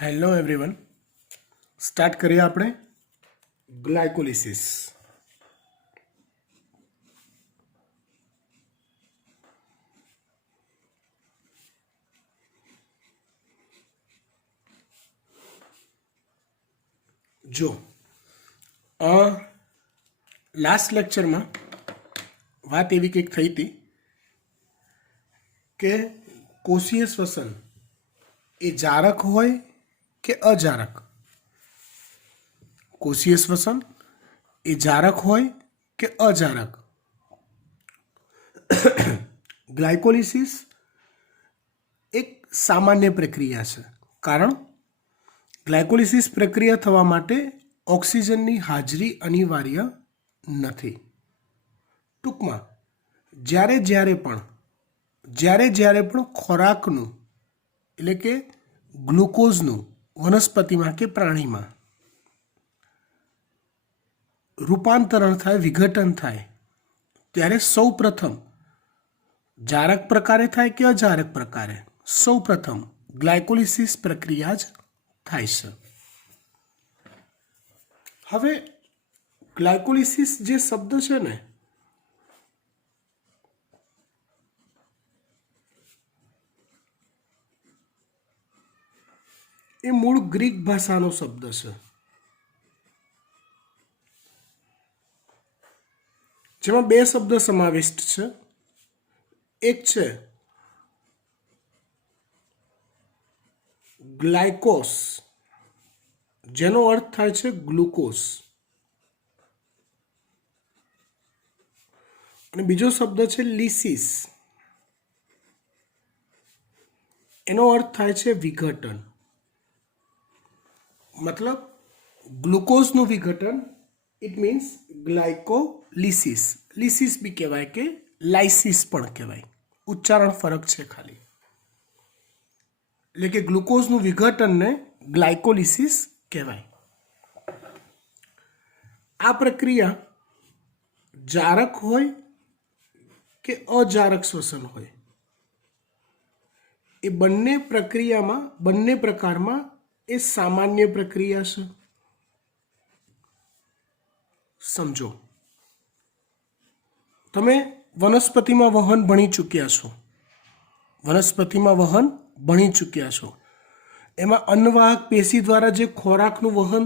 Hello everyone, start કરીએ આપણે glycolysis. જો લાસ્ટ લેક્ચરમાં વાત એવી કંઈક થઈ હતી કે કોષીય શ્વસન એ જારક હોય કે અજારક. કોષીય શ્વસન એ જારક હોય કે અજારક. ગ્લાયકોલિસિસ એક સામાન્ય પ્રક્રિયા છે, કારણ ગ્લાયકોલિસિસ પ્રક્રિયા થવા માટે ઓક્સિજનની હાજરી અનિવાર્ય નથી. ટૂંકમાં જ્યારે જ્યારે પણ ખોરાકનું એટલે કે ગ્લુકોઝનું વનસ્પતિમાં કે પ્રાણીમાં રૂપાંતરણ થાય, વિઘટન થાય, ત્યારે સૌ પ્રથમ જારક પ્રકારે થાય કે અજારક પ્રકારે, સૌ પ્રથમ ગ્લાયકોલિસિસ પ્રક્રિયા જ થાય છે. હવે ગ્લાયકોલિસિસ જે શબ્દ છે ને, એ મૂળ ગ્રીક ભાષાનો શબ્દ છે, જેમાં બે શબ્દ સમાવિષ્ટ છે. એક છે ગ્લાયકોસ, જેનો અર્થ થાય છે ગ્લુકોઝ, અને બીજો શબ્દ છે લિસિસ, એનો અર્થ થાય છે વિઘટન. મતલબ ગ્લુકોઝનું વિઘટન, ઇટ મીન્સ ગ્લાયકોલિસિસ. લિસિસ બી કહેવાય કે લાઇસિસ પણ કહેવાય, ઉચ્ચારણ ફરક છે ખાલી. એટલે કે ગ્લુકોઝનું વિઘટનને ગ્લાયકોલિસિસ કહેવાય. આ પ્રક્રિયા જારક હોય કે અજારક શ્વસન હોય, એ બંને પ્રકારમાં એ સામાન્ય પ્રક્રિયા છે. સમજો, તમે વનસ્પતિમાં વહન ભણી ચૂક્યા છો. એમાં અન્નવાહક પેશી દ્વારા જે ખોરાકનું વહન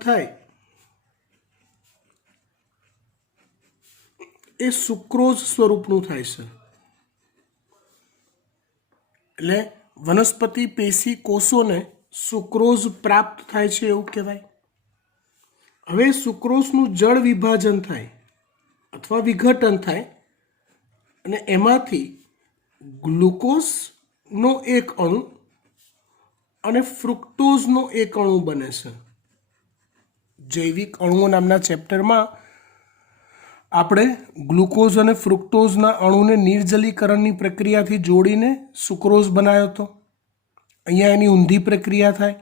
થાય, એ સુક્રોઝ સ્વરૂપનું થાય છે. એટલે વનસ્પતિ પેશી કોષોને સુક્રોઝ પ્રાપ્ત થાય છે એવું કહેવાય. હવે સુક્રોઝનું જળ વિભાજન થાય અથવા વિઘટન થાય, અને એમાંથી ગ્લુકોઝનો એક અણુ અને ફ્રુક્ટોઝનો એક અણુ બને છે. જૈવિક અણુઓ નામના ચેપ્ટરમાં આપણે ગ્લુકોઝ અને ફ્રુક્ટોઝના અણુને નિર્જલીકરણની પ્રક્રિયાથી જોડીને સુક્રોઝ બનાવ્યો હતો. અહીંયા એની ઊંધી પ્રક્રિયા થાય,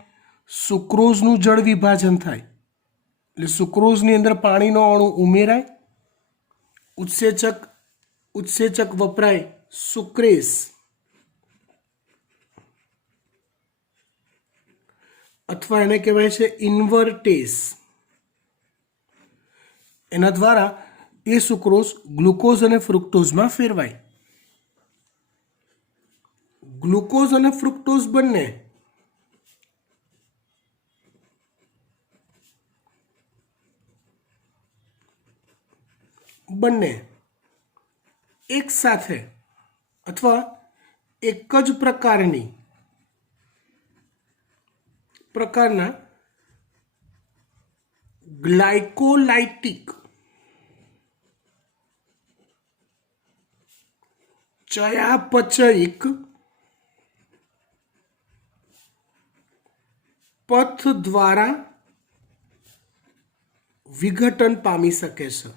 સુક્રોઝનું જળ વિભાજન થાય, એટલે સુક્રોઝની અંદર પાણીનો અણુ ઉમેરાય, ઉત્સેચક વપરાય સુક્રેઝ, અથવા એને કહેવાય છે ઇન્વર્ટેઝ. એના દ્વારા એ સુક્રોઝ ગ્લુકોઝ અને ફ્રુક્ટોઝમાં ફેરવાય. ગ્લુકોઝ અને ફ્રુક્ટોઝ બંને એક સાથે અથવા એક જ પ્રકારના ગ્લાયકોલાઇટિક ચયાપચયિક પથ દ્વારા વિઘટન પામી શકે છે.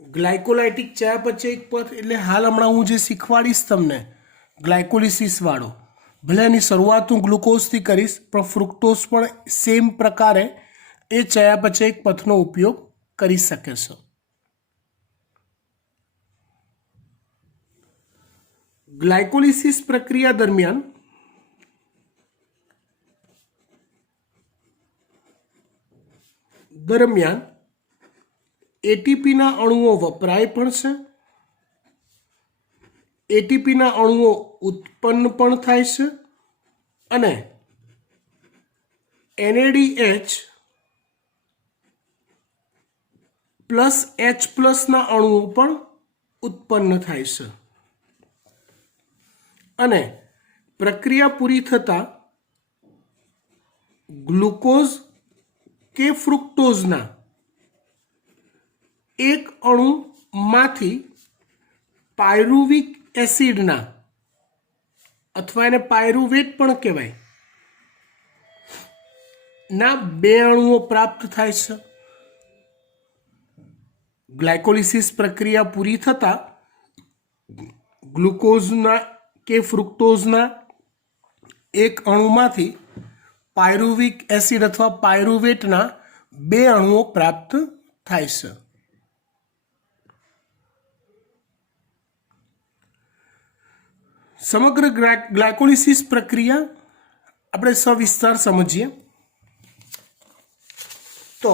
ગ્લાયકોલાઇટિક ચયાપચયિક પથ એટલે હાલ હમણાં હું જે શીખવાડીશ તમને ગ્લાયકોલિસિસ વાળો, ભલે એની શરૂઆત હું ગ્લુકોઝથી કરીશ, પણ ફ્રુક્ટોઝ પણ સેમ પ્રકારે એ ચયાપચયિક પથનો ઉપયોગ કરી શકે છે. ગ્લાયકોલિસિસ પ્રક્રિયા દરમિયાન એટીપીના અણુઓ વપરાય પણ છે, એટીપીના અણુઓ ઉત્પન્ન પણ થાય છે અને NADH પ્લસ H પ્લસના અણુઓ પણ ઉત્પન્ન થાય છે અને પ્રક્રિયા પૂરી થતાં ગ્લુકોઝ કે ફ્રુક્ટોઝના એક અણુમાંથી પાયરુવિક એસિડના અથવા એને પાયરુવેટ પણ કહેવાય ના બે અણુઓ પ્રાપ્ત થાય છે. ગ્લાયકોલિસિસ પ્રક્રિયા પૂરી થતાં ગ્લુકોઝના કે ફ્રુક્ટોઝના એક અણુમાંથી પાયરુવિક એસિડ અથવા પાયરુવેટના બે અણુઓ પ્રાપ્ત થાય છે. સમગ્ર ગ્લાયકોલિસિસ પ્રક્રિયા આપણે સવિસ્તાર સમજીએ તો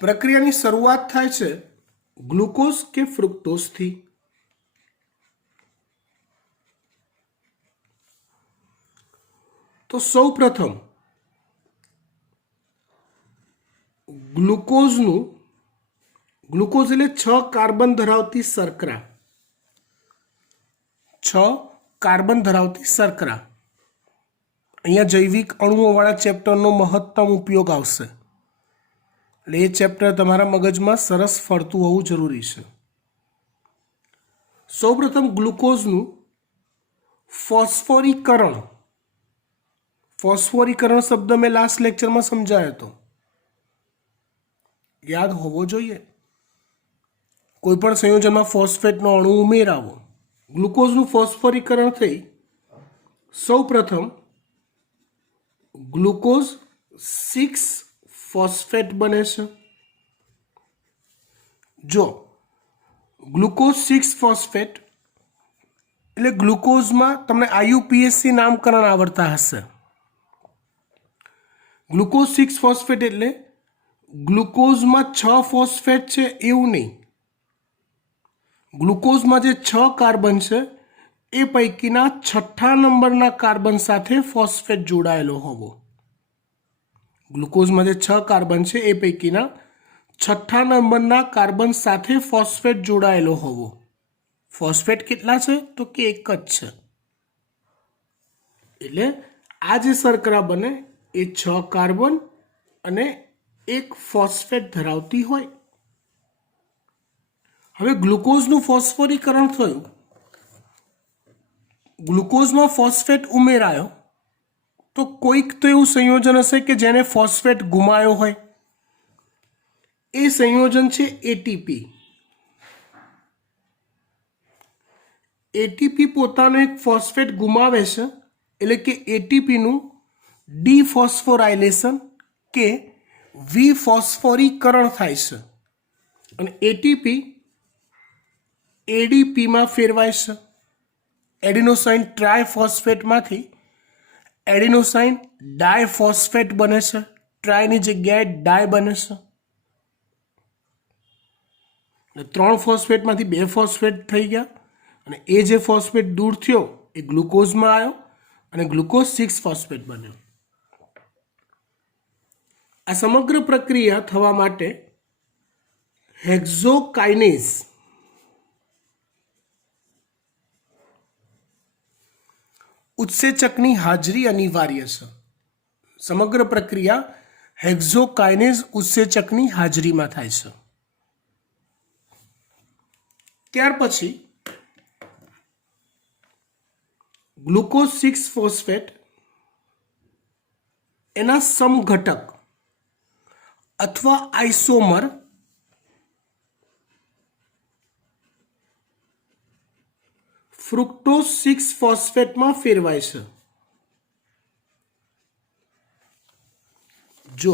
પ્રક્રિયાની શરૂઆત થાય છે ગ્લુકોઝ કે ફ્રુક્ટોઝથી. તો સૌ પ્રથમ ગ્લુકોઝ એટલે 6 કાર્બન ધરાવતી શર્કરા, 6 કાર્બન ધરાવતી શર્કરા. અહીંયા જૈવિક અણુઓવાળા ચેપ્ટરનો મહત્તમ ઉપયોગ આવશે એટલે એ ચેપ્ટર તમારા મગજમાં સરસ ફરતું હોવું જરૂરી છે. સૌપ્રથમ ગ્લુકોઝનું ફોસ્ફોરીકરણ શબ્દ મેં લાસ્ટ લેક્ચરમાં સમજાયો હતો, યાદ હોવો જોઈએ. કોઈ પણ સંયોજનમાં ફોસ્ફેટનો અણુ ઉમેરાવો, ગ્લુકોઝનું ફોસ્ફોરીકરણ થઈ સૌ પ્રથમ ગ્લુકોઝ 6 ફોસ્ફેટ બને છે. જો ગ્લુકોઝ 6 ફોસ્ફેટ એટલે ગ્લુકોઝમાં તમને IUPAC નામકરણ આવડતા હશે. ગ્લુકોઝ 6 ફોસ્ફેટ એટલે ગ્લુકોઝમાં 6 ફોસ્ફેટ છે એવું નહીં, ગ્લુકોઝમાં જે 6 કાર્બન છે એ પૈકીના 6થા નંબરના કાર્બન સાથે ફોસ્ફેટ જોડાયેલો હોવો. ગ્લુકોઝમાં જે 6 કાર્બન છે એ પૈકીના 6થા નંબરના કાર્બન સાથે ફોસ્ફેટ જોડાયેલો હોવો. ફોસ્ફેટ કેટલા છે તો કે એક જ છે. એટલે આ જે શર્કરા બને એ 6 કાર્બન અને એક ફોસ્ફેટ ધરાવતી હોય. હવે ગ્લુકોઝનું ફોસ્ફોરીકરણ થયું, ગ્લુકોઝમાં ફોસ્ફેટ ઉમેરાયો તો કોઈક તો એવું સંયોજન હશે કે જેને ફોસ્ફેટ ગુમાયો હોય. એ સંયોજન છે એટીપી. એટીપી પોતાનો એક ફોસ્ફેટ ગુમાવે છે એટલે કે એટીપીનું ડીફોસ્ફોરાયલેશન કે વિફોસ્ફોરીકરણ થાય છે અને એટીપી એડીપીમાં ફેરવાય છે. એડિનોસાઇન ટ્રાયફોસ્ફેટમાંથી એડિનોસાઇન ડાયફોસ્ફેટ બને છે, ટ્રાયની જગ્યાએ ડાય બને છે. 3 ફોસ્ફેટમાંથી 2 ફોસ્ફેટ થઈ ગયા અને એ જે ફોસ્ફેટ દૂર થયો એ ગ્લુકોઝમાં આવ્યો અને ગ્લુકોઝ 6 ફોસ્ફેટ બન્યો. આ સમગ્ર પ્રક્રિયા થવા માટે હેક્ઝોકાઇનેઝ ઉત્સેચકની હાજરી અનિવાર્ય છે. સમગ્ર પ્રક્રિયા હેક્ઝોકાઇનેઝ ઉત્સેચકની હાજરીમાં થાય છે. ત્યાર પછી ગ્લુકોઝ 6 ફોસ્ફેટ એના સમઘટક अथवा आइसोमर ફ્રુક્ટોઝ 6 ફોસ્ફેટમાં ફેરવાય છે। જો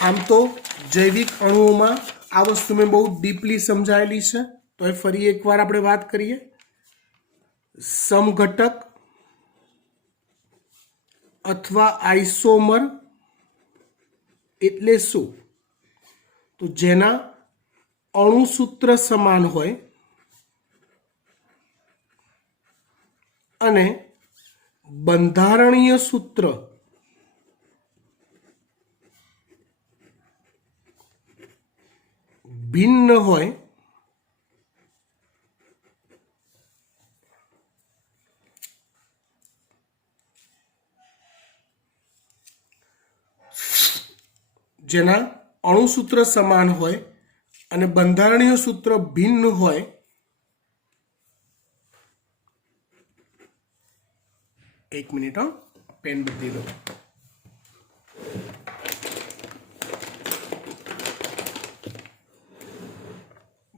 આમ તો જૈવિક અણુઓમાં આ વસ્તુ મેં બહુ ડીપલી સમજાયેલી છે, તો એ ફરી એકવાર આપણે વાત કરીએ। સમઘટક અથવા આઇસોમર એટલે શું? તો જેના અણુસૂત્ર સમાન હોય અને બંધારણીય સૂત્ર ભિન્ન હોય જેના અણુસૂત્ર સમાન હોય અને બંધારણીય સૂત્ર ભિન્ન હોય એક મિનિટ પેન બદલી લો।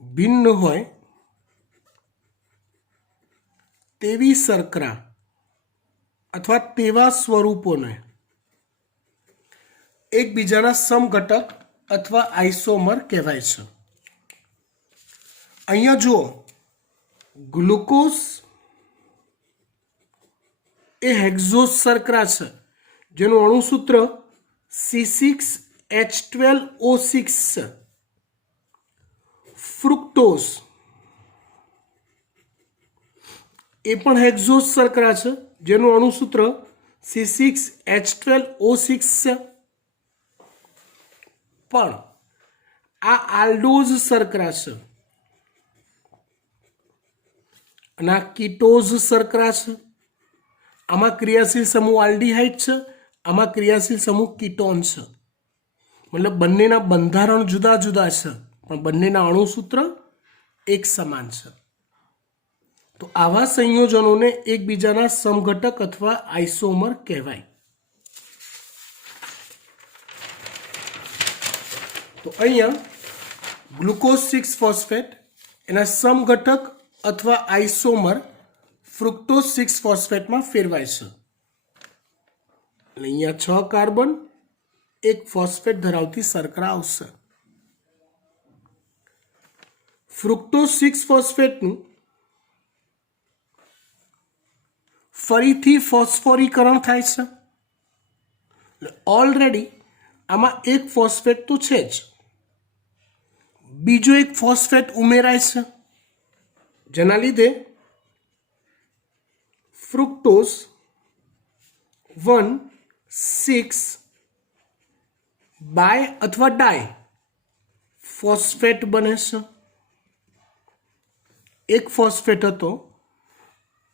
ભિન્ન હોય તેવી શર્કરા અથવા તેવા સ્વરૂપોને એકબીજાના સમઘટક અથવા આઇસોમર કહેવાય છે। અહીંયા જુઓ, ગ્લુકોઝ એ હેક્ઝોઝ શર્કરા છે જેનું અણુસૂત્ર C6H12O6 છે। ફ્રુક્ટોઝ એ પણ હેક્ઝોઝ શર્કરા છે જેનું અણુસૂત્ર C6H12O6 છે। પણ આ આલ્ડોઝ શર્કરા છે અને આ કીટોઝ શર્કરા છે। આમાં ક્રિયાશીલ સમૂહ આલ્ડીહાઇડ છે, આમાં ક્રિયાશીલ સમૂહ કીટોન છે। મતલબ બંનેના બંધારણ જુદા જુદા છે પણ બંનેના અણુસૂત્ર એક સમાન છે। તો આવા સંયોજનોને એકબીજાના સમઘટક અથવા આઇસોમર કહેવાય। તો અહીંયા ગ્લુકોઝ 6 ફોસ્ફેટ એના સમઘટક અથવા આઇસોમર ફ્રુક્ટોઝ 6 ફોસ્ફેટમાં ફેરવાય છે। અહીંયા 6 કાર્બન એક ફોસ્ફેટ ધરાવતી શર્કરા આવશે। ફ્રુક્ટોઝ 6 ફોસ્ફેટનું ફરીથી ફોસ્ફોરીકરણ થાય છે। ઓલરેડી આમાં એક ફોસ્ફેટ તો છે જ, બીજો એક ફોસ્ફેટ ઉમેરાય છે જેના લીધે ફ્રુક્ટોઝ 1,6 બાય અથવા ડાય ફોસ્ફેટ બને છે। એક ફોસ્ફેટ હતો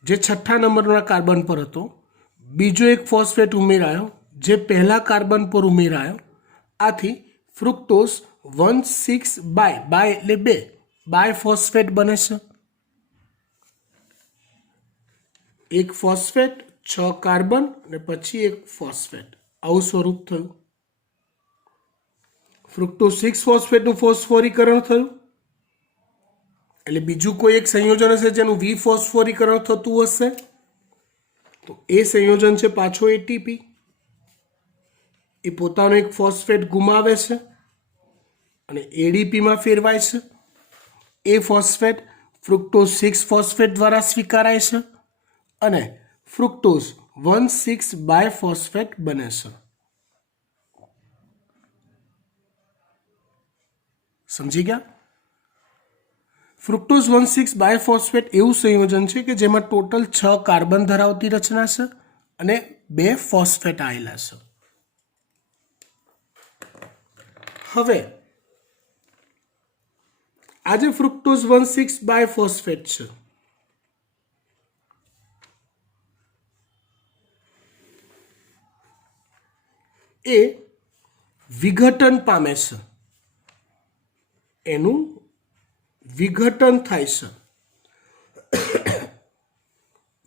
જે 6થા નંબરના કાર્બન પર હતો, બીજો એક ફોસ્ફેટ ઉમેરાયો જે પહેલા કાર્બન પર ઉમેરાયો। આથી ફ્રુક્ટોઝ 1,6 બાય એટલે 2 બાય ફોસ્ફેટ બને છે। એક ફોસ્ફેટ 6 કાર્બન અને પછી એક ફોસ્ફેટ, આવું સ્વરૂપ થયું। ફ્રુક્ટોઝ 6 ફોસ્ફેટનું ફોસ્ફોરીકરણ થયું એટલે બીજું કોઈ એક સંયોજન હશે જેનું વિફોસ્ફોરીકરણ થતું હશે, તો એ સંયોજન છે પાછો એટીપી। એ પોતાનો એક ફોસ્ફેટ ગુમાવે છે અને એડીપીમાં ફેરવાય છે। એ ફોસ્ફેટ ફ્રુક્ટોઝ 6 ફોસ્ફેટ દ્વારા સ્વીકારાય છે અને ફ્રુક્ટોઝ 1,6 બાય ફોસ્ફેટ બને છે। સમજી ગયા? ફ્રુક્ટોઝ 1,6 બાય ફોસ્ફેટ એવું સંયોજન છે કે જેમાં ટોટલ 6 કાર્બન ધરાવતી રચના છે અને 2 ફોસ્ફેટ આવેલા છે। હવે આ જે ફ્રુક્ટોઝ 1,6 બાય ફોસ્ફેટ છે એ વિઘટન પામે છે, એનું વિઘટન થાય છે।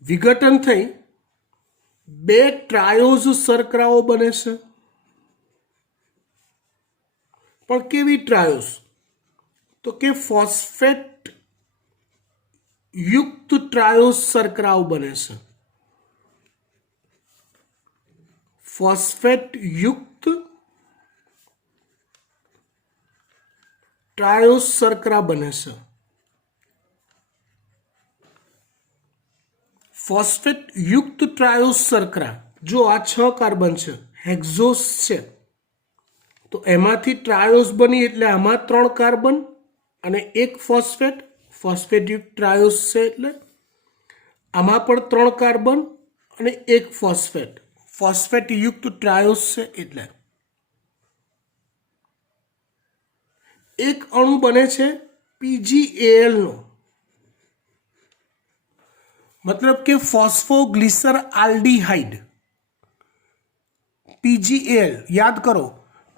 વિઘટન થઈ બે ટ્રાયોઝ શર્કરાઓ બને છે, પણ કેવી ટ્રાયોઝ? તો કે ફોસ્ફેટ યુક્ત ટ્રાયોઝ શર્કરાઓ બને છે. ફોસ્ફેટ યુક્ત ટ્રાયોઝ શર્કરા બને છે. ફોસ્ફેટ યુક્ત ટ્રાયોઝ શર્કરા, જો આ 6 કાર્બન છે, હેક્ઝોસ છે, તો એમાંથી ટ્રાયોઝ બની એટલે આમાં 3 કાર્બન અને 1 ફોસ્ફેટ. ફોસ્ફેટ યુક્ત ટ્રાયોઝ છે એટલે આમાં પણ 3 કાર્બન અને 1 ફોસ્ફેટ. ફોસ્ફેટ યુક્ત ટ્રાયોઝ છે એટલે એક અણુ બને છે PgAl નો, મતલબ કે ફોસ્ફોગ્લિસર આલ્ડીહાઇડ. PgAl યાદ કરો,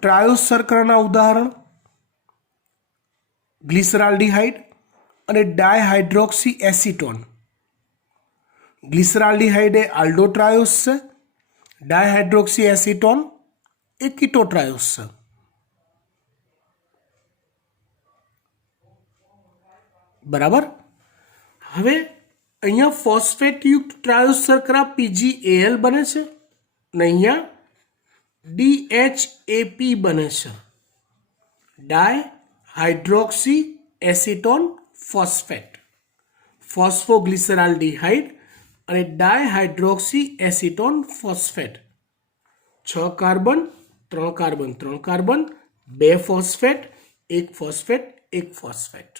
ટ્રાયોઝ શર્કરાના ઉદાહરણ ગ્લિસરાલ્ડીહાઇડ અને ડાયહાઇડ્રોક્સી એસિટોન. ગ્લિસરાલ્ડીહાઇડ એ આલ્ડો ટ્રાયોઝ છે, ડાયહાઇડ્રોક્સી એસિટોન એ કીટો ટ્રાયોઝ છે. બરાબર. હવે અહીંયા ફોસ્ફેટ યુક્ત ટ્રાયોઝ શર્કરા PgAl બને છે અને અહીંયા DHAP બને છે, ડાયહાઇડ્રોક્સી એસિટોન ફોસ્ફેટ. ફોસ્ફોગ્લિસરાલ્ડીહાઇડ અને dihydroxy acetone phosphate. 6 carbon, 3 carbon, 3 carbon, 2 phosphate, 1 phosphate, 1 phosphate.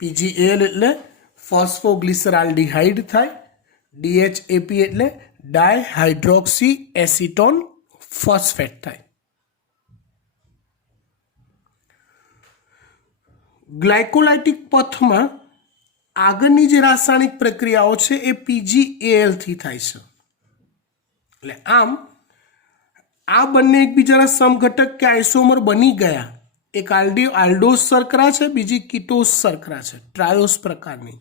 PgAl એટલે ફોસ્ફોગ્લિસરાલ્ડીહાઇડ થાય, DHAP એટલે ડાયહાઇડ્રોક્સી એસિટોન ફોસ્ફેટ થાય. ગ્લાયકોલાઇટિક પથમાં આગળની જે રાસાયણિક પ્રક્રિયાઓ છે એ PgAl થી થાય છે. એટલે આમ આ બંને એકબીજાના સમઘટક કે આઇસોમર બની ગયા. એક આલ્ડોઝ શર્કરા છે, બીજી કીટોઝ શર્કરા છે, ટ્રાયોઝ પ્રકારની.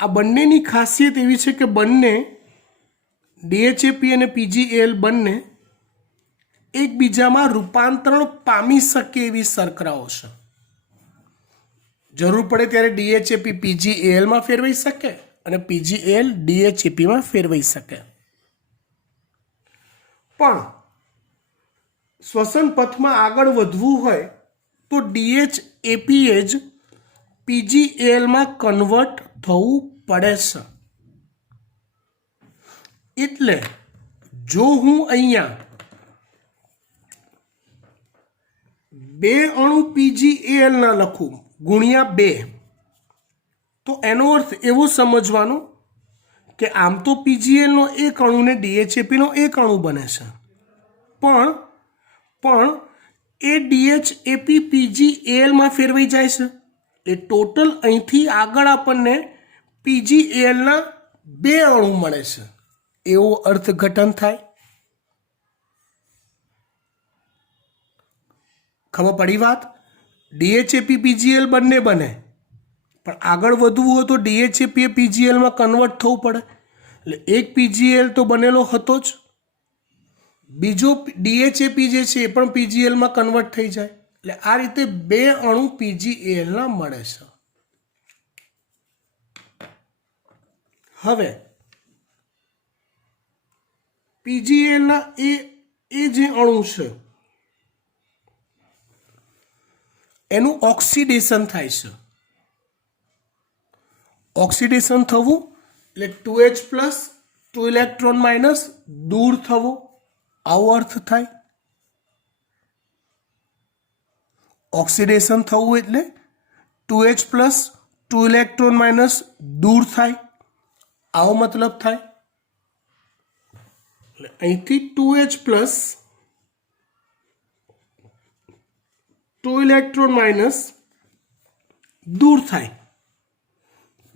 આ બંનેની ખાસિયત એવી છે કે બંને DHAP અને PgAl બંને એકબીજામાં રૂપાંતરણ પામી શકે એવી શર્કરાઓ છે. જરૂર પડે ત્યારે DHAP PgAl માં ફેરવાઈ શકે અને PgAl DHAP માં ફેરવાઈ શકે. પણ શ્વસન પથમાં આગળ વધવું હોય તો DHAP જ PgAl માં કન્વર્ટ થવું પડે છે. એટલે જો હું અહીંયા 2 અણુ PgAl ના લખું ગુણ્યા 2, તો એનો અર્થ એવો સમજવાનો કે આમ તો PgAl નો એક અણુ ને DHAP નો એક અણુ બને છે, પણ એ DHAP PgAl માં ફેરવાઈ જાય છે. એ ટોટલ અહીંથી આગળ આપણને PgAl ના 2 અણુ મળે છે, એવો અર્થઘટન થાય. ખબર પડી વાત? DHAP PgAl બંને બને, પણ આગળ વધવું હોય તો DHAP એ PgAl માં કન્વર્ટ થવું પડે. એટલે એક PgAl તો બનેલો હતો જ, બીજો DHAP જે છે એ પણ PgAl માં કન્વર્ટ થઈ જાય. એટલે આ રીતે 2 અણુ PgAl ના મળે છે. હવે PgAl ના એ જે અણુ છે એનું ઓક્સિડેશન થાય છે. ઓક્સિડેશન થવું એટલે 2H પ્લસ 2 ઇલેક્ટ્રોન માઇનસ દૂર થવો, આવો અર્થ થાય. ઓક્સિડેશન થવું એટલે 2H પ્લસ 2 ઇલેક્ટ્રોન માઇનસ દૂર થાય, આવો મતલબ થાય. એટલે અહીંથી 2H પ્લસ 2 ઇલેક્ટ્રોન માઇનસ દૂર થાય,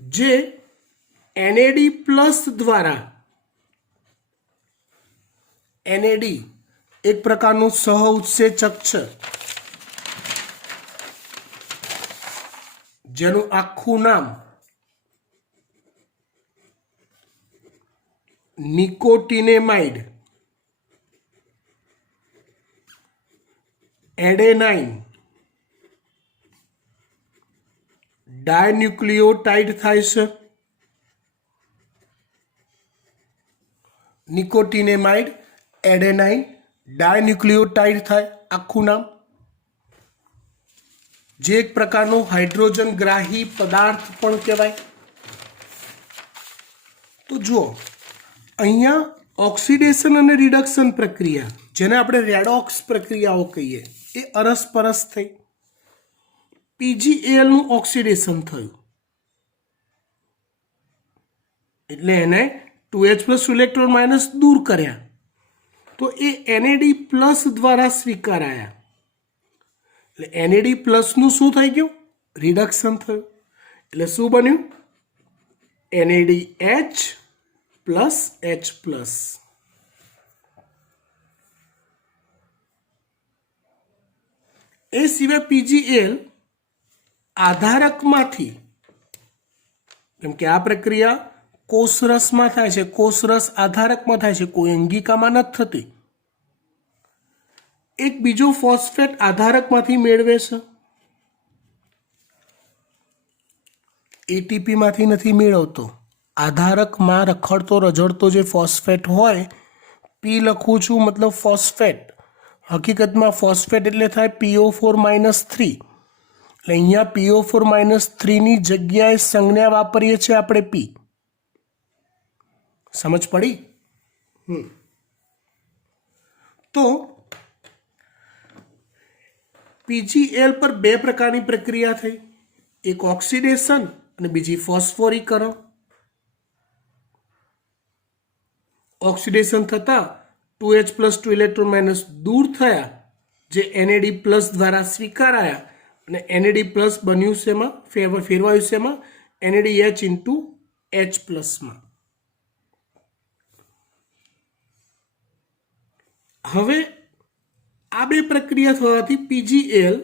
જે NAD પ્લસ દ્વારા, NAD એક પ્રકારનું સહઉત્સેચક છે જેનું આખું નામ નિકોટિનેમાઇડ, એડેનાઇન, ડાયન્યુક્લિયોટાઇડ થાય છે. નિકોટિનેમાઇડ, એડેનાઇન, ડાયન્યુક્લિયોટાઇડ થાય આખું નામ. જે એક પ્રકારનો હાઇડ્રોજન ગ્રાહી પદાર્થ પણ કહેવાય. તો જુઓ અહીંયા ઓક્સિડેશન અને રિડક્શન પ્રક્રિયા, જેને આપણે રેડોક્સ પ્રક્રિયાઓ કહીએ, એ અરસપરસ થઈ. PgAl નું ઓક્સિડેશન થયું એટલે એને 2H+ ઇલેક્ટ્રોન માઇનસ દૂર કર્યા, તો એ NAD+ દ્વારા સ્વીકારાયા. એટલે NAD+ નું શું થઈ ગયું? રિડક્શન થયું. એટલે શું બન્યું? NADH+H+. એ સિવાય PgAl આધારકમાંથી, કેમ કે આ પ્રક્રિયા કોષરસમાં થાય છે, કોષરસ આધારકમાં થાય છે, કોઈ અંગિકામાં નથી થતી. એક બીજો ફોસ્ફેટ આધારકમાંથી મેળવે છે, ATP માંથી નથી મેળવતો. આધારકમાં રખડતો રઝળતો જે ફોસ્ફેટ હોય, P લખું છું મતલબ ફોસ્ફેટ, હકીકતમાં ફોસ્ફેટ એટલે થાય PO4-3. એટલે અહીંયા PO4-3 ની જગ્યાએ સંજ્ઞા વાપરીએ છીએ આપણે P. સમજ પડી? તો PgAl પર બે પ્રકારની પ્રક્રિયા થઈ, એક ઓક્સિડેશન અને બીજી ફોસ્ફોરીકરણ. ઓક્સિડેશન થતા 2H+2 ઇલેક્ટ્રોન માઇનસ દૂર થયા, જે NAD+ દ્વારા સ્વીકારાયા, અને NAD+ બન્યું શેમાં? ફેરવાયું શેમાં? NADH × H+. હવે આ બે પ્રક્રિયા થવાથી PgAl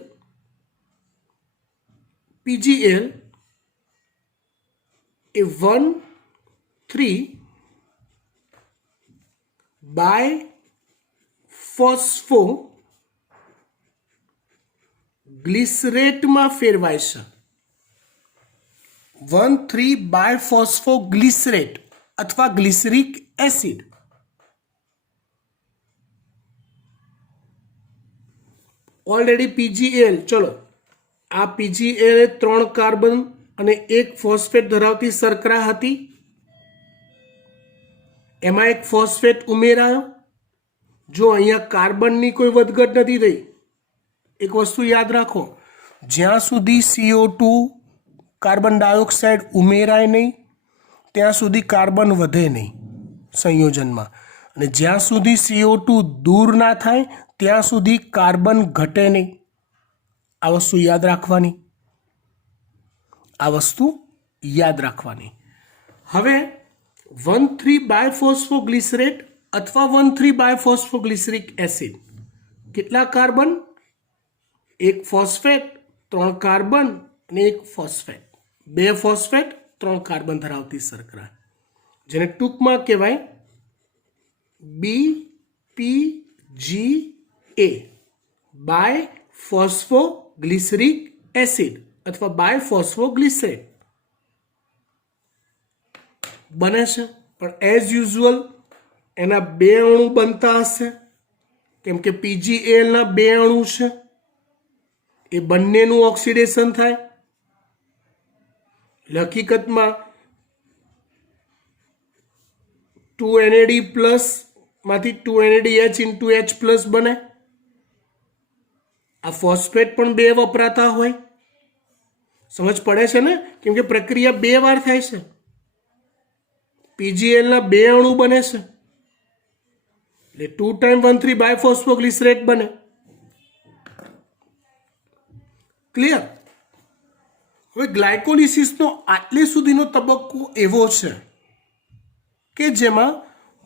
એ 1,3-બાયફોસ્ફોગ્લિસરેટમાં ફેરવાય છે. 1,3-બાયફોસ્ફોગ્લિસરેટ અથવા ગ્લિસરિક એસિડ. ઓલરેડી PgAl, ચલો આ PgAl 3 કાર્બન અને 1 ફોસ્ફેટ ધરાવતી શર્કરા હતી. એમાં એક ફોસ્ફેટ ઉમેરાયો. જો અહીંયા કાર્બનની કોઈ વધઘટ નથી થઈ. એક વસ્તુ યાદ રાખો, જ્યાં સુધી CO2 કાર્બન ડાયોક્સાઇડ ઉમેરાય નહીં ત્યાં સુધી કાર્બન વધે નહીં સંયોજનમાં, અને જ્યાં સુધી CO2 દૂર ના થાય ત્યાં સુધી કાર્બન ઘટે નહીં. આ વસ્તુ યાદ રાખવાની. હવે 1,3-બાયફોસ્ફોગ્લિસરેટ અથવા 1,3-બાયફોસ્ફોગ્લિસરિક એસિડ. કેટલા કાર્બન? 1 ફોસ્ફેટ, 3 કાર્બન અને 1 ફોસ્ફેટ. 2 ફોસ્ફેટ, 3 કાર્બન ધરાવતી શર્કરા, જેને ટૂંકમાં કહેવાય BPGA, બાયફોસ્ફોગ્લિસરિક એસિડ અથવા બાયફોસ્ફોગ્લિસરેટ બને છે. પણ એઝ યુઝ્યુઅલ એના 2 અણુ બનતા હશે, કેમ કે PgAl ના 2 અણુ છે, એ બંનેનું ઓક્સિડેશન થાય. હકીકતમાં 2NAD+ માંથી 2NADH × H+ બને. આ ફોસ્ફેટ પણ 2 વપરાતા હોય. સમજ પડે છે ને? કેમ કે પ્રક્રિયા 2 વાર થાય છે. PgAl ના 2 અણુ બને છે, એટલે 2 × 1,3-બાયફોસ્ફોગ્લિસરેટ બને. ક્લિયર? હવે ગ્લાયકોલિસિસનો આટલે સુધીનો તબક્કો એવો છે કે જેમાં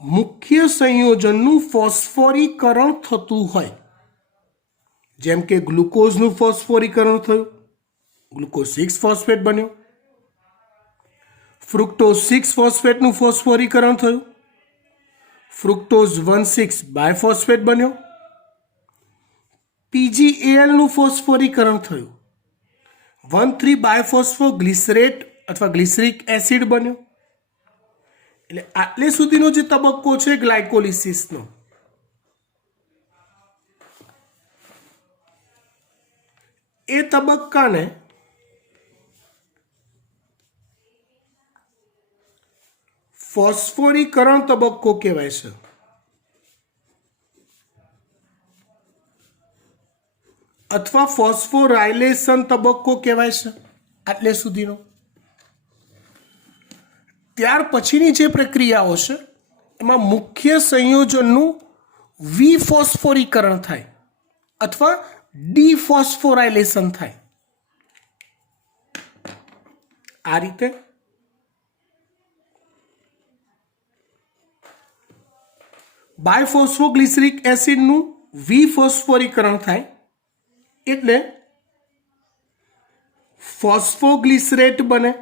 મુખ્ય સંયોજનનું ફોસ્ફોરીકરણ થતું હોય. જેમ કે ગ્લુકોઝનું ફોસ્ફોરીકરણ થયું, ગ્લુકોઝ 6 ફોસ્ફેટ બન્યો. ફ્રુક્ટોઝ 6 ફોસ્ફેટનું ફોસ્ફોરીકરણ થયું, ફ્રુક્ટોઝ 1,6 બાયફોસ્ફેટ બન્યો. PgAl નું ફોસ્ફોરીકરણ થયું, 1,3 બાયફોસ્ફોગ્લિસરેટ અથવા ગ્લિસરિક એસિડ બન્યો. એટલે આટલે સુધીનો જે તબક્કો છે ગ્લાયકોલિસિસનો, એ તબક્કાને ફોસ્ફોરીકરણ તબક્કો કહેવાય છે. અથવા ફોસ્ફોરાયલેશન તબક્કો કહેવાય છે આટલે સુધીનો. ત્યાર પછીની જે પ્રક્રિયાઓ છે એમાં મુખ્ય સંયોજનનું વિફોસ્ફોરીકરણ થાય અથવા ડિફોસ્ફોરાયલેશન થાય. આ રીતે બાયફોસ્ફોગ્લિસરિક એસિડનું વિફોસ્ફોરીકરણ થાય એટલે ફોસ્ફોગ્લિસરેટ બને.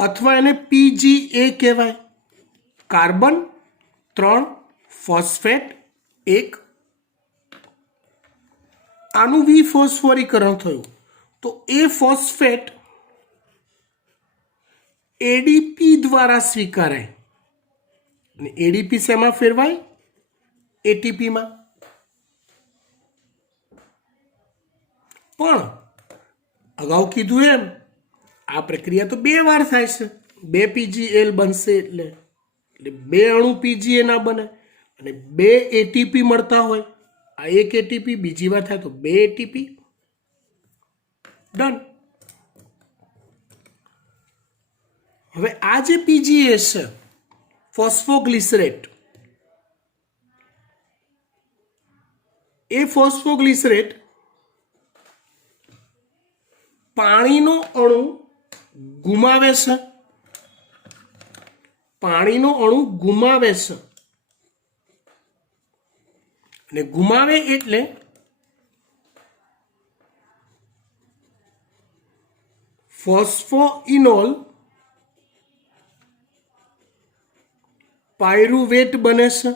અથવા એને PgA કહેવાય. કાર્બન 3 ફોસ્ફેટ 1, આનું વિફોસ્ફોરીકરણ થયું તો એ ફોસ્ફેટ ADP દ્વારા સ્વીકારાય અને ADP શેમાં ફેરવાય? ATPમાં. પણ અગાઉ કીધું એમ આ પ્રક્રિયા તો 2 વાર થાય છે. 2 PgAl બનશે એટલે 2 અણુ PgA ના બને અને 2 ATP મળતા હોય. આ 1 ATP બીજી વાર થાય તો 2 ATP. ડન. હવે આ જે PgA છે ફોસ્ફોગ્લિસરેટ, એ ફોસ્ફોગ્લિસરેટ પાણીનો અણુ ગુમાવે છે. પાણીનો અણુ ગુમાવે છે અને ગુમાવે એટલે ફોસ્ફોઇનોલ પાયરુવેટ બને છે.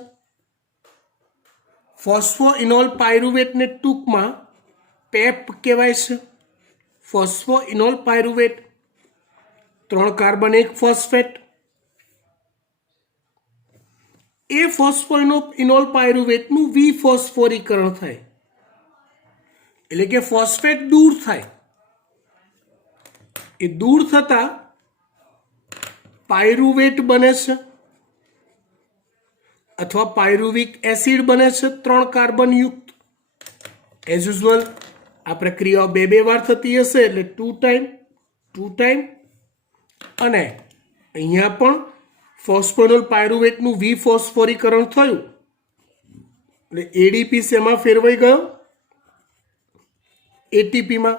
ફોસ્ફોઇનોલ પાયરુવેટને ટૂંકમાં પેપ કહેવાય છે. ફોસ્ફોઇનોલ પાયરુવેટ, 3 કાર્બન 1 ફોસ્ફેટ. એ ફોસ્ફોઇનોલ પાયરુવેટનું વિફોસ્ફોરીકરણ થાય એટલે કે ફોસ્ફેટ દૂર થાય. એ દૂર થતા પાયરુવેટ બને છે અથવા પાયરુવિક એસિડ બને છે 3 કાર્બન યુક્ત. એઝ યુઝ્યુઅલ આ પ્રક્રિયાઓ 2 વાર થતી હશે એટલે 2 ટાઈમ. અને અહીંયા પણ ફોસ્ફોઇનોલ પાયરુવેટનું વિફોસ્ફોરીકરણ થયું એટલે ADP શેમાં ફેરવાઈ ગયો? ATPમાં.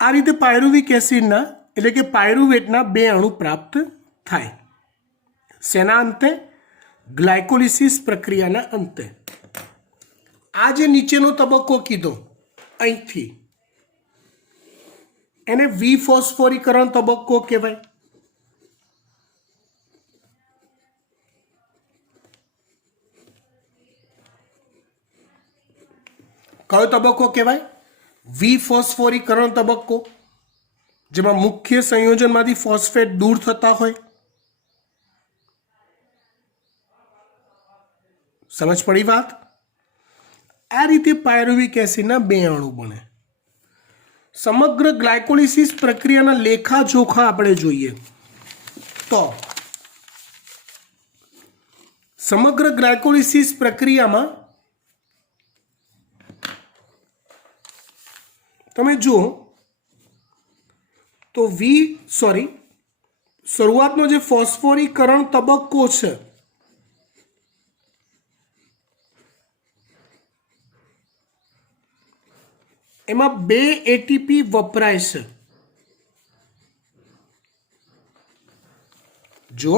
આ રીતે પાયરુવિક એસિડના એટલે કે પાયરુવેટના 2 અણુ પ્રાપ્ત થાય. શેના અંતે? ગ્લાયકોલિસિસ પ્રક્રિયાના અંતે. આ જે નીચેનો તબક્કો કીધો અહીંથી, એને વિફોસ્ફોરીકરણ તબક્કો કહેવાય. કયો તબક્કો કહેવાય? વિફોસ્ફોરીકરણ તબક્કો, જેમાં મુખ્ય સંયોજનમાંથી ફોસ્ફેટ દૂર થતા હોય. સમજ પડી વાત? આ રીતે પાયરુવિક એસિડના 2 અણુ બને. સમગ્ર ગ્લાયકોલિસિસ પ્રક્રિયાના લેખાજોખા આપણે જોઈએ તો સમગ્ર ગ્લાયકોલિસિસ પ્રક્રિયામાં તમે જુઓ તો શરૂઆતનો જે ફોસ્ફોરીકરણ તબક્કો છે એમાં 2 ATP વપરાય છે. જો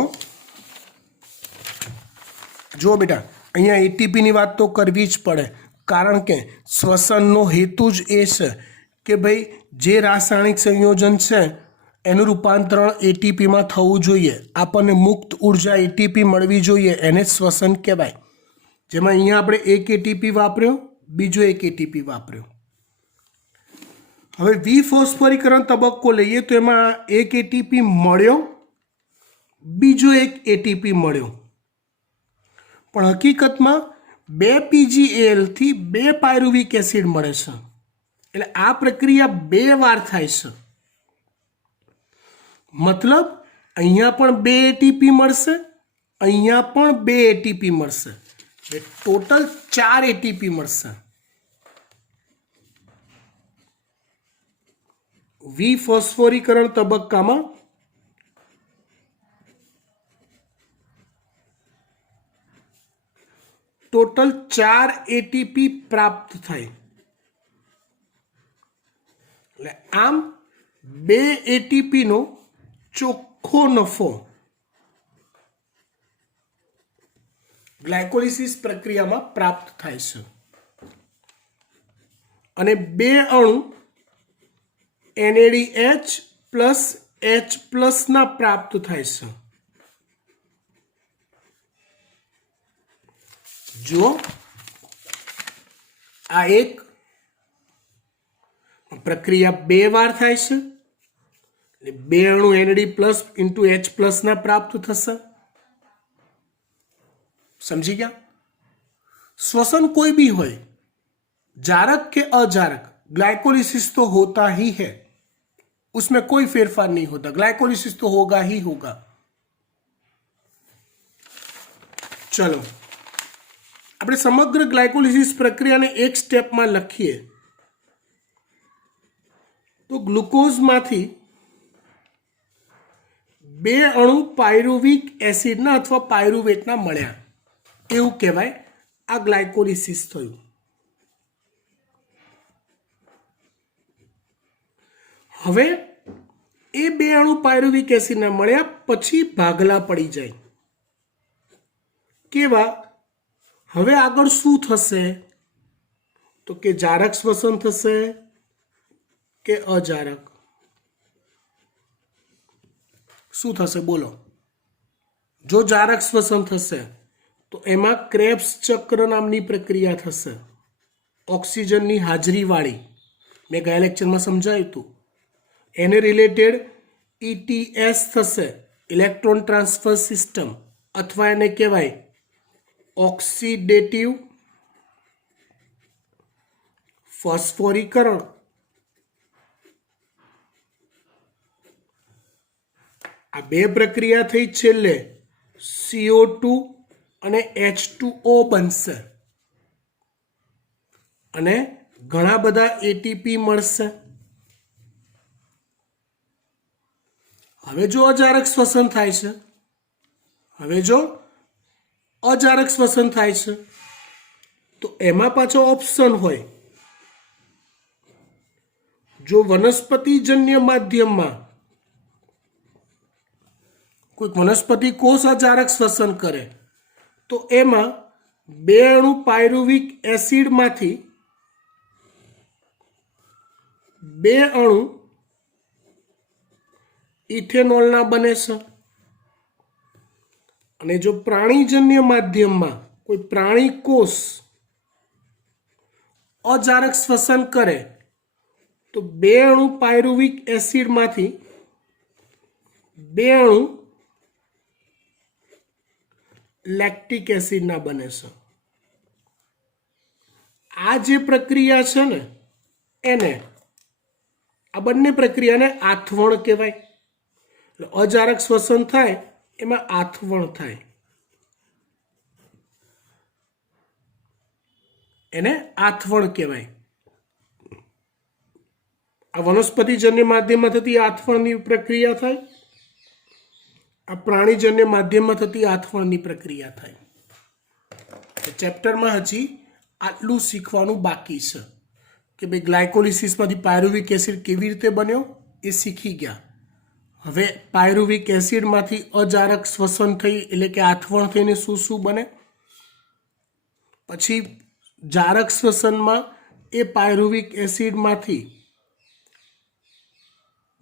બેટા અહીંયા ATP ની વાત તો કરવી જ પડે, કારણ કે શ્વસનનો હેતુ જ એ છે કે ભાઈ જે રાસાયણિક સંયોજન છે એનું રૂપાંતરણ એટીપીમાં થવું જોઈએ, આપણને મુક્ત ઉર્જા એટીપી મળવી જોઈએ, એને શ્વસન કહેવાય. જેમાં અહીંયા આપણે એક એટીપી વાપર્યો, બીજો એક એટીપી વાપર્યો. હવે વિફોસ્ફોરીકરણ તબક્કો લઈએ તો એમાં એક એટીપી મળ્યો, બીજો એક એટીપી મળ્યો, પણ હકીકતમાં 2 PgAl થી 2 પાયરુવિક એસિડ મળે છે. એટલે આ પ્રક્રિયા 2 વાર થાય છે. મતલબ અહીંયા પણ 2 એટીપી મળશે, અહીંયા પણ 2 એટીપી મળશે, એટલે ટોટલ 4 એટીપી મળશે. વિફોસ્ફોરીકરણ તબક્કામાં ટોટલ 4 એટીપી પ્રાપ્ત થાય. એટલે આમ 2 એટીપીનો ચોખ્ખો નફો ગ્લાયકોલિસિસ પ્રક્રિયામાં પ્રાપ્ત થાય છે. અને 2 અણુ NADH પ્લસ H પ્લસના પ્રાપ્ત થાય છે. જો આ એક પ્રક્રિયા 2 વાર થાય છે, એટલે 2 અણુ NAD પ્લસ ઇન્ટુ H પ્લસના પ્રાપ્ત થશે. समझी क्या? श्वसन कोई भी हो, जारक के अजारक, ग्लाइकोलिसिस तो होता ही है, उसमें कोई फेरफार नहीं होता, ग्लाइकोलिसिस तो होगा ही होगा. चलो આપણે સમગ્ર ગ્લાયકોલિસિસ પ્રક્રિયાને એક સ્ટેપમાં લખીએ તો ગ્લુકોઝમાંથી 2 અણુ પાયરુવિક એસિડના અથવા પાયરુવેટના મળ્યા, એવું કહેવાય આ ગ્લાયકોલિસિસ થયું. હવે એ 2 અણુ પાયરુવિક એસિડના મળ્યા પછી ભાગલા પડી જાય. કેવા? હવે આગળ શું થશે? તો કે જારક શ્વસન થશે કે અજારક? શું થશે બોલો? જો જારક શ્વસન થશે તો એમાં ક્રેબ્સ ચક્ર નામની પ્રક્રિયા થશે, ઓક્સિજનની હાજરીવાળી. મેં ગયા લેક્ચરમાં સમજાવ્યું હતું. એને રિલેટેડ ETS થશે, ઇલેક્ટ્રોન ટ્રાન્સફર સિસ્ટમ, અથવા એને કહેવાય ઓક્સિડેટિવ ફોસ્ફોરીકરણ. આ 2 પ્રક્રિયા થઈ, છેલ્લે CO2 અને H2O બનશે અને ઘણા બધા એટીપી મળશે. હવે જો અજારક શ્વસન થાય છે, તો એમાં પાછો ઓપ્શન હોય. જો વનસ્પતિજન્ય માધ્યમમાં કોઈ વનસ્પતિ કોષ અજારક શ્વસન કરે તો એમાં 2 અણુ પાયરુવિક એસિડમાંથી 2 અણુ ઇથેનોલના બને છે. અને જો પ્રાણીજન્ય માધ્યમમાં કોઈ પ્રાણી કોષ અજારક શ્વસન કરે તો 2 અણુ પાયરુવિક એસિડમાંથી 2 અણુ લેક્ટિક એસિડના બને છે. આ જે પ્રક્રિયા છે ને એને, આ બંને પ્રક્રિયાને આથવણ કહેવાય. અજારક શ્વસન થાય એમાં આથવણ થાય, એને આથવણ કહેવાય. આ વનસ્પતિજન્ય માધ્યમમાં થતી આથવણની પ્રક્રિયા થાય, આ પ્રાણીજન્ય માધ્યમમાં થતી આથવણની પ્રક્રિયા થાય. ચેપ્ટરમાં હજી આટલું શીખવાનું બાકી છે કે ભાઈ ગ્લાયકોલિસિસમાંથી પાયરુવિક એસિડ કેવી રીતે બન્યો એ શીખી ગયા. હવે પાયરુવિક એસિડમાંથી અજારક શ્વસન થઈ એટલે કે આથવણ થઈને શું શું બને, પછી જારક શ્વસનમાં એ પાયરુવિક એસિડમાંથી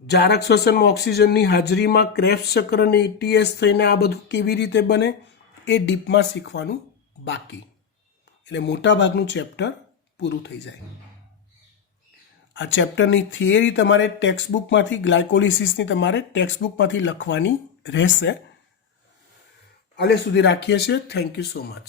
જારક શ્વસનમાં ઓક્સિજનની હાજરીમાં ક્રેબ્સ ચક્ર અને ETS થઈને આ બધું કેવી રીતે બને એ ડીપમાં શીખવાનું બાકી. એટલે મોટાભાગનું ચેપ્ટર પૂરું થઈ જાય. આ ચેપ્ટરની થિયરી તમારે ટેક્સ્ટબુકમાંથી, ગ્લાયકોલિસિસની તમારે ટેક્સ્ટબુકમાંથી લખવાની રહેશે. હાલે સુધી રાખીએ છીએ. Thank you so much.